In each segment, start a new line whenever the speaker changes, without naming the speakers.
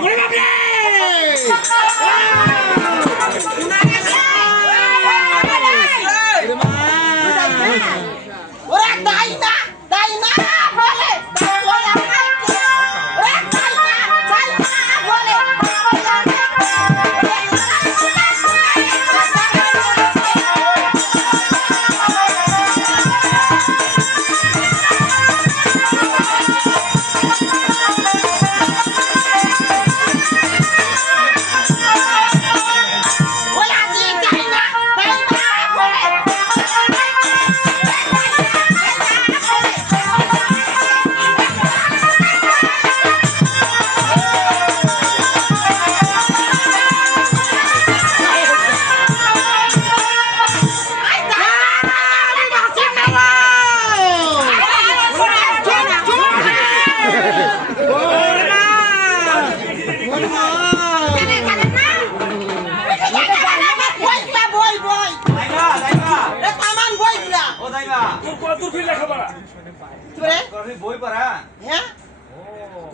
What about
તમે boy પર હા.
હે?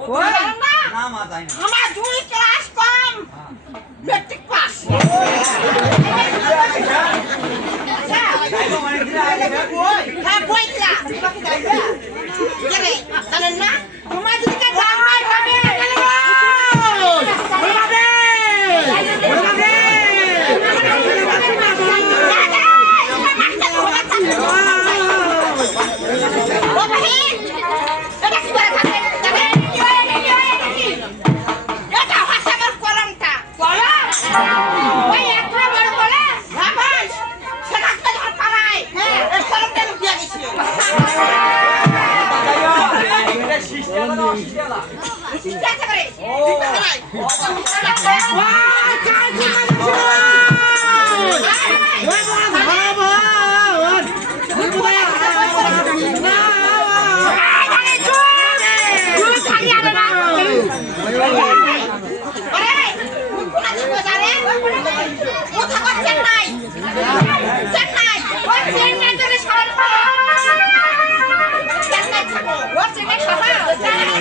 બોય
ના માતા
ના? কথা বলছেন নাই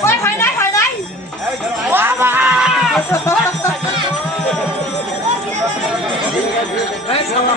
Quay
phải đây, phải đây. Quá
mà. Đấy, sao mà.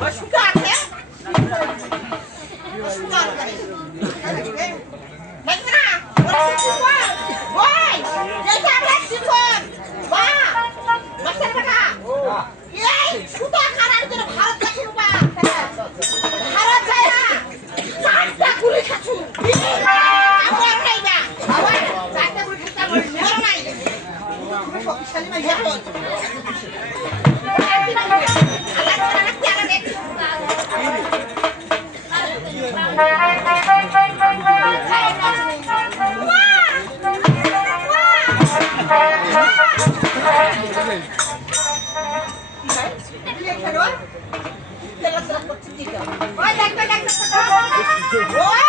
Machucado, né?
ওই দেখবে দেখবে